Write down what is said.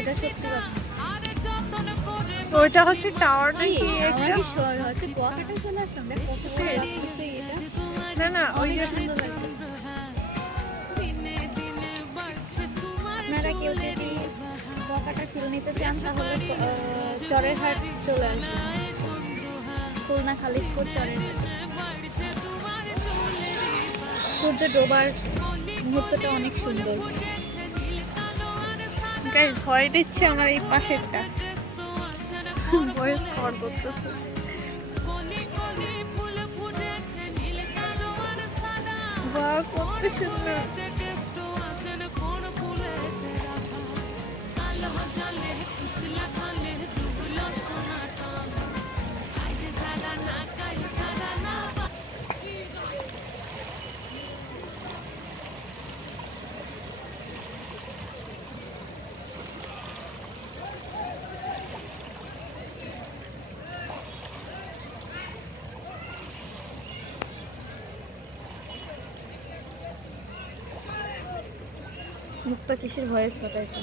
এটা সত্যি কথা। ওইটা হচ্ছে টাওয়ার নাকি? আমরা কি হচ্ছে কুয়াকাটা চলে আসলাম? দেখ কত বড় লাগতেছে এটা। না না, ওই যে সুন্দর লাগতেছে। আপনারা কেউ যদি কুয়াকাটা ফিল নিতে চান তাহলে চরের হাট চলে আসবেন। খুলনা খালিশপুর চরের হাট। সূর্য ডোবার মুহূর্তটা অনেক সুন্দর। গাইস ভয় দিচ্ছে আমার এই পাশেরটা, ভয়েস কল করতেছে। বাহ কত সুন্দর। মুক্তা কিসের ভয়েস পাঠাইছে?